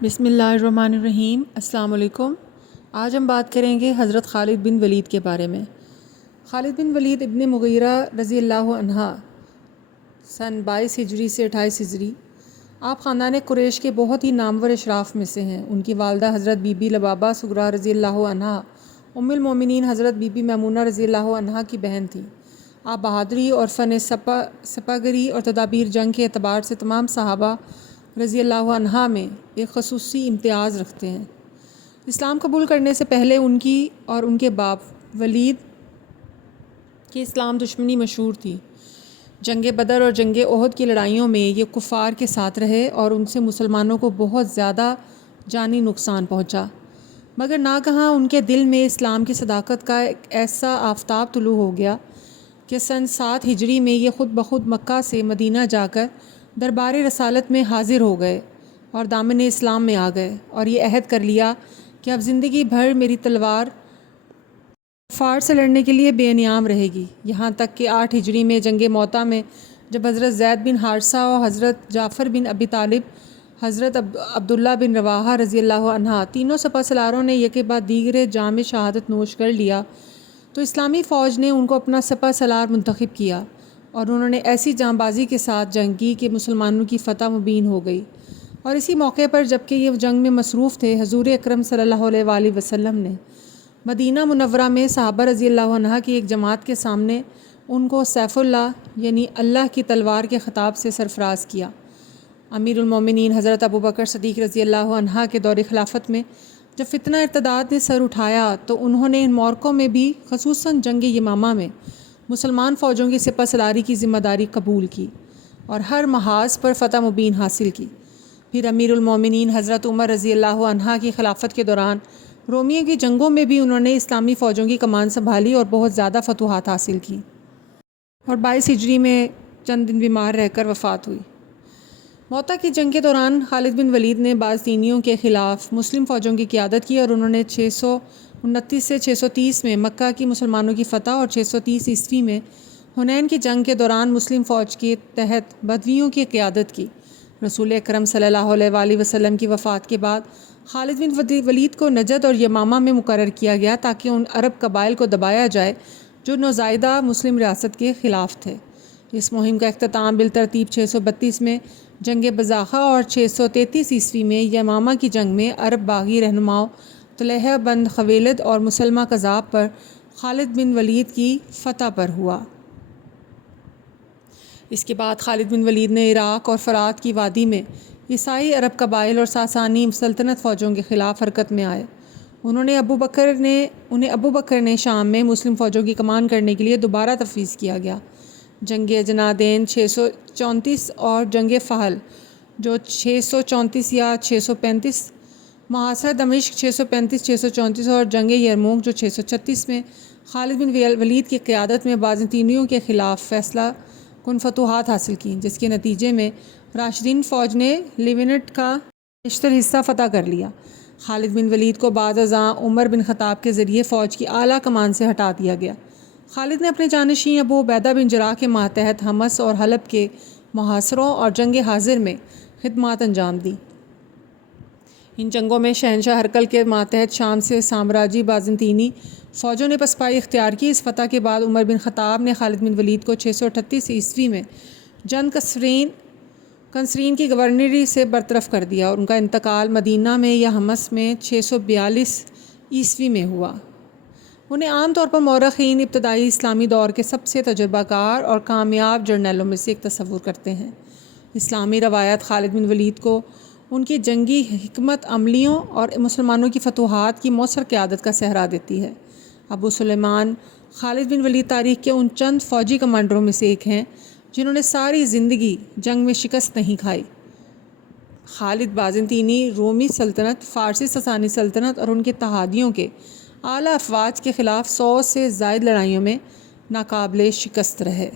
بسم اللہ الرحمن الرحیم۔ السلام علیکم۔ آج ہم بات کریں گے حضرت خالد بن ولید کے بارے میں۔ خالد بن ولید ابن مغیرہ رضی اللہ عنہ سن 22 ہجری سے 28 ہجری آپ خاندان قریش کے بہت ہی نامور اشراف میں سے ہیں۔ ان کی والدہ حضرت بی بی لبابہ صغریٰ رضی اللہ عنہا ام المومنین حضرت بی بی میمونہ رضی اللہ عنہا کی بہن تھیں۔ آپ بہادری اور فن سپاگری اور تدابیر جنگ کے اعتبار سے تمام صحابہ رضی اللہ عنہا میں ایک خصوصی امتیاز رکھتے ہیں۔ اسلام قبول کرنے سے پہلے ان کی اور ان کے باپ ولید کی اسلام دشمنی مشہور تھی۔ جنگ بدر اور جنگ احد کی لڑائیوں میں یہ کفار کے ساتھ رہے اور ان سے مسلمانوں کو بہت زیادہ جانی نقصان پہنچا، مگر ناگہاں ان کے دل میں اسلام کی صداقت کا ایک ایسا آفتاب طلوع ہو گیا کہ سن 7 ہجری میں یہ خود بخود مکہ سے مدینہ جا کر دربار رسالت میں حاضر ہو گئے اور دامن اسلام میں آ گئے، اور یہ عہد کر لیا کہ اب زندگی بھر میری تلوار کفار سے لڑنے کے لیے بے نیام رہے گی۔ یہاں تک کہ 8 ہجری میں جنگ موتا میں جب حضرت زید بن حارثہ اور حضرت جعفر بن ابی طالب، حضرت عبداللہ بن رواحہ رضی اللہ عنہ تینوں سپہ سالاروں نے یکے بعد دیگر جام شہادت نوش کر لیا تو اسلامی فوج نے ان کو اپنا سپہ سالار منتخب کیا اور انہوں نے ایسی جاں بازی کے ساتھ جنگ کی کہ مسلمانوں کی فتح مبین ہو گئی۔ اور اسی موقع پر جب کہ یہ جنگ میں مصروف تھے، حضور اکرم صلی اللہ علیہ وآلہ وسلم نے مدینہ منورہ میں صحابہ رضی اللہ عنہ کی ایک جماعت کے سامنے ان کو سیف اللہ یعنی اللہ کی تلوار کے خطاب سے سرفراز کیا۔ امیر المومنین حضرت ابوبکر صدیق رضی اللہ عنہ کے دور خلافت میں جب فتنہ ارتداد نے سر اٹھایا تو انہوں نے ان مورکوں میں بھی خصوصاً جنگ یمامہ میں مسلمان فوجوں کی سپہ سالاری کی ذمہ داری قبول کی اور ہر محاذ پر فتح مبین حاصل کی۔ پھر امیر المومنین حضرت عمر رضی اللہ عنہ کی خلافت کے دوران رومیوں کی جنگوں میں بھی انہوں نے اسلامی فوجوں کی کمان سنبھالی اور بہت زیادہ فتوحات حاصل کی، اور 22 ہجری میں چند دن بیمار رہ کر وفات ہوئی۔ موتا کی جنگ کے دوران خالد بن ولید نے باذنیوں کے خلاف مسلم فوجوں کی قیادت کی اور انہوں نے 629 سے 630 میں مکہ کی مسلمانوں کی فتح اور 630 عیسوی میں حنین کی جنگ کے دوران مسلم فوج کے تحت بدویوں کی قیادت کی۔ رسول اکرم صلی اللہ علیہ وآلہ وسلم کی وفات کے بعد خالد بن ولید کو نجد اور یمامہ میں مقرر کیا گیا تاکہ ان عرب قبائل کو دبایا جائے جو نوزائیدہ مسلم ریاست کے خلاف تھے۔ اس مہم کا اختتام بالترتیب 632 میں جنگ بزاخہ اور 633 عیسوی میں یمامہ کی جنگ میں عرب باغی رہنماؤں طلحہ بن خویلد اور مسلمہ کذاب پر خالد بن ولید کی فتح پر ہوا۔ اس کے بعد خالد بن ولید نے عراق اور فرات کی وادی میں عیسائی عرب قبائل اور ساسانی سلطنت فوجوں کے خلاف حرکت میں آئے۔ انہیں ابو بکر نے شام میں مسلم فوجوں کی کمان کرنے کے لیے دوبارہ تفویض کیا گیا۔ جنگ جنادین 634 اور جنگ فحل جو 634 یا 635، محاصرہ دمشق 635-634 اور جنگ یرموک جو 636 میں خالد بن ولید کی قیادت میں بازنطینیوں کے خلاف فیصلہ کن فتوحات حاصل کیں، جس کے نتیجے میں راشدین فوج نے لیونٹ کا بیشتر حصہ فتح کر لیا۔ خالد بن ولید کو بعد ازاں عمر بن خطاب کے ذریعے فوج کی اعلیٰ کمان سے ہٹا دیا گیا۔ خالد نے اپنے جانشین ابو عبیدہ بن جراح کے ماتحت حمص اور حلب کے محاصروں اور جنگ حاضر میں خدمات انجام دیں۔ ان جنگوں میں شہنشاہ ہرقل کے ماتحت شام سے سامراجی بازنطینی فوجوں نے پسپائی اختیار کی۔ اس فتح کے بعد عمر بن خطاب نے خالد بن ولید کو 638 عیسوی میں جن کنسرین کی گورنری سے برطرف کر دیا اور ان کا انتقال مدینہ میں یا حمص میں 642 عیسوی میں ہوا۔ انہیں عام طور پر مورخین ابتدائی اسلامی دور کے سب سے تجربہ کار اور کامیاب جرنیلوں میں سے ایک تصور کرتے ہیں۔ اسلامی روایت خالد بن ولید کو ان کی جنگی حکمت عملیوں اور مسلمانوں کی فتوحات کی مؤثر قیادت کا سہرا دیتی ہے۔ ابو سلیمان خالد بن ولید تاریخ کے ان چند فوجی کمانڈروں میں سے ایک ہیں جنہوں نے ساری زندگی جنگ میں شکست نہیں کھائی۔ خالد بازنطینی رومی سلطنت، فارسی ساسانی سلطنت اور ان کے اتحادیوں کے اعلیٰ افواج کے خلاف 100 سے زائد لڑائیوں میں ناقابل شکست رہے۔